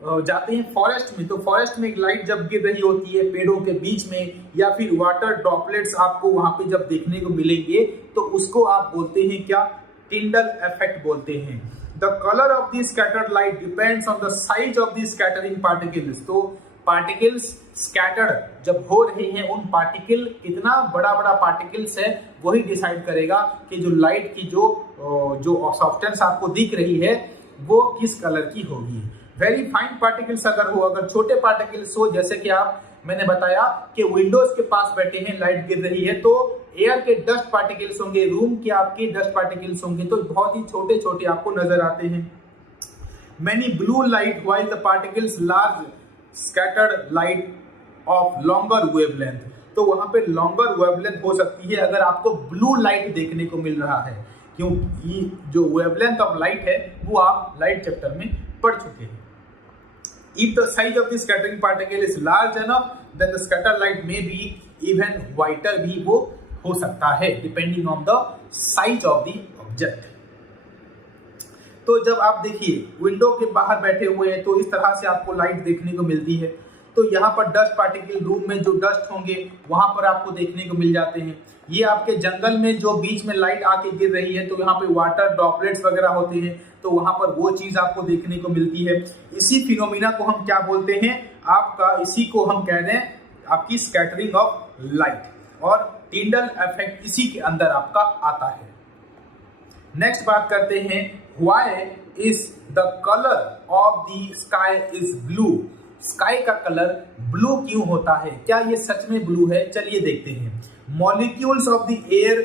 जाते हैं फॉरेस्ट में तो फॉरेस्ट में एक लाइट जब गिर रही होती है पेड़ों के बीच में, या फिर वाटर ड्रॉपलेट्स आपको वहां पे जब देखने को मिलेंगे तो उसको आप बोलते हैं क्या, टिंडल इफेक्ट बोलते हैं। The colour of the scattered light depends on the size of the scattering particles. तो पार्टिकल्स स्कैटर्ड जब हो रहे हैं, उन पार्टिकल कितना बड़ा बड़ा पार्टिकल्स है वही डिसाइड करेगा कि जो लाइट की जो सब्सटेंस आपको दिख रही है वो किस कलर की होगी। वेरी फाइन पार्टिकल्स अगर हो, अगर छोटे पार्टिकल्स हो, जैसे कि मैंने बताया कि विंडोज के पास बैठे हैं, लाइट गिर रही है तो एयर के डस्ट पार्टिकल्स होंगे, रूम के आपके डस्ट पार्टिकल्स होंगे तो बहुत ही छोटे छोटे आपको नजर आते हैं। Many blue light while the particles large scattered light of longer wavelength. तो वहां पे लॉन्गर वेवलेंथ हो सकती है अगर आपको ब्लू लाइट देखने को मिल रहा है, क्योंकि जो वेवलेंथ ऑफ लाइट है वो आप लाइट चैप्टर में पढ़ चुके हैं। If the size of the scattering particle is large enough, then the scattered light may be even whiter भी वो हो सकता है depending on the size of the object. तो जब आप देखिए विंडो के बाहर बैठे हुए हैं तो इस तरह से आपको लाइट देखने को मिलती है। तो यहाँ पर डस्ट पार्टिकल, रूम में जो डस्ट होंगे वहां पर आपको देखने को मिल जाते हैं। ये आपके जंगल में जो बीच में लाइट आके गिर रही है तो यहाँ पे वाटर ड्रॉपलेट्स वगैरह होते हैं, तो वहां पर वो चीज आपको देखने को मिलती है। इसी फिनोमिना को हम क्या बोलते हैं आपका, इसी को हम कह रहे हैं आपकी स्कैटरिंग ऑफ लाइट, और टिंडल इफेक्ट इसी के अंदर आपका आता है। नेक्स्ट बात करते हैं, why is the colour of the sky is blue. Sky का कलर ब्लू क्यों होता है, क्या ये सच में ब्लू है? चलिए देखते हैं। Molecules of the air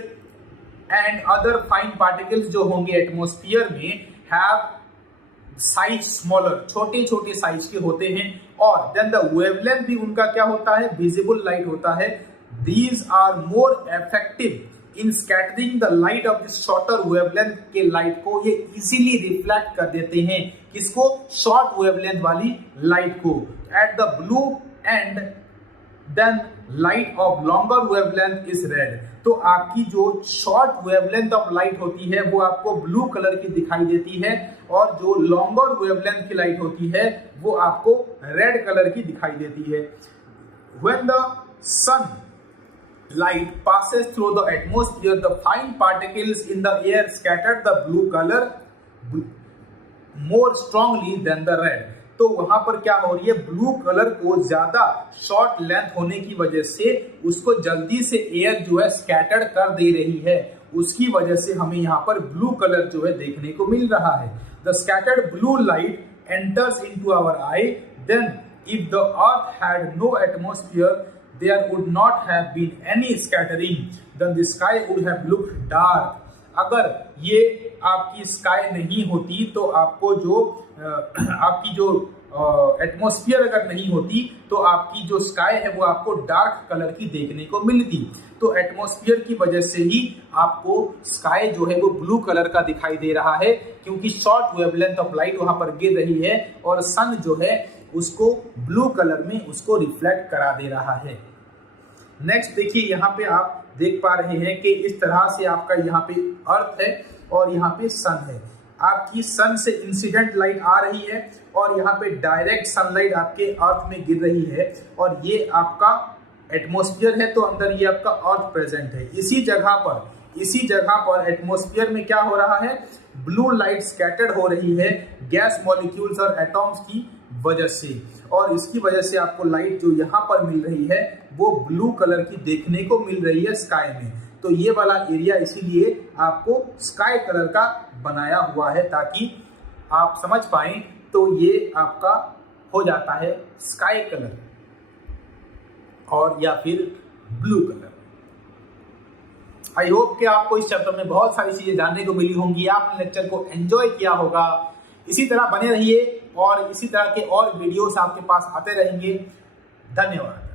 and other fine particles जो होंगे एटमॉस्फेयर में हैव साइज स्मॉलर, छोटे छोटे साइज के होते हैं, और देन द वेवलेंथ भी उनका क्या होता है, विजिबल लाइट होता है। These are more effective in scattering the light of the shorter wavelength के लाइट को ये इजीली रिफ्लेक्ट कर देते हैं। किसको? शॉर्ट वेवलेंथ वाली लाइट को। At the blue and then light of longer wavelength is red. तो आपकी जो शॉर्ट वेवलेंथ ऑफ लाइट होती है वो आपको ब्लू कलर की दिखाई देती है, और जो लॉन्गर वेवलेंथ की लाइट होती है वो आपको रेड कलर की दिखाई देती है। When the sun light passes through the atmosphere, the fine particles in the air scatter the blue color more strongly than the red। तो वहां पर क्या हो रही है, ब्लू कलर को ज्यादा शॉर्ट लेंथ होने की वजह से उसको जल्दी से एयर जो है स्कैटर्ड कर दे रही है, उसकी वजह से हमें यहाँ पर ब्लू कलर जो है देखने को मिल रहा है। The scattered blue light enters into our eye, then if the earth had no atmosphere there would not have been any scattering, then the sky would have looked dark। अगर ये आपकी स्काई नहीं होती तो आपको जो आपकी जो एटमॉस्फेयर अगर नहीं होती तो आपकी जो स्काई है वो आपको डार्क कलर की देखने को मिलती। तो एटमॉस्फेयर की वजह से ही आपको स्काई जो है वो ब्लू कलर का दिखाई दे रहा है, क्योंकि शॉर्ट वेवलेंथ ऑफ लाइट वहां पर गिर रही है और सन जो है उसको ब्लू कलर में उसको रिफ्लेक्ट करा दे रहा है। नेक्स्ट देखिए, यहाँ पे आप देख पा रहे हैं कि इस तरह से आपका यहाँ पे अर्थ है और यहाँ पे सन है। आपकी सन से इंसिडेंट लाइट आ रही है और यहाँ पे डायरेक्ट सनलाइट आपके अर्थ में गिर रही है, और ये आपका एटमॉस्फेयर है तो अंदर ये आपका अर्थ प्रेजेंट है। इसी जगह पर एटमॉस्फेयर में क्या हो रहा है, ब्लू लाइट स्कैटर्ड हो रही है गैस मॉलिक्यूल्स और एटॉम्स की वजह से, और इसकी वजह से आपको लाइट जो यहाँ पर मिल रही है वो ब्लू कलर की देखने को मिल रही है स्काई में। तो ये वाला एरिया इसीलिए आपको स्काई कलर का बनाया हुआ है, ताकि आप समझ पाएं। तो ये आपका हो जाता है स्काई कलर और या फिर ब्लू कलर। आई होप कि आपको इस चैप्टर में बहुत सारी चीजें जानने को मिली होंगी, आपने लेक्चर को एंजॉय किया होगा। इसी तरह बने रहिए और इसी तरह के और वीडियोस आपके पास आते रहेंगे। धन्यवाद।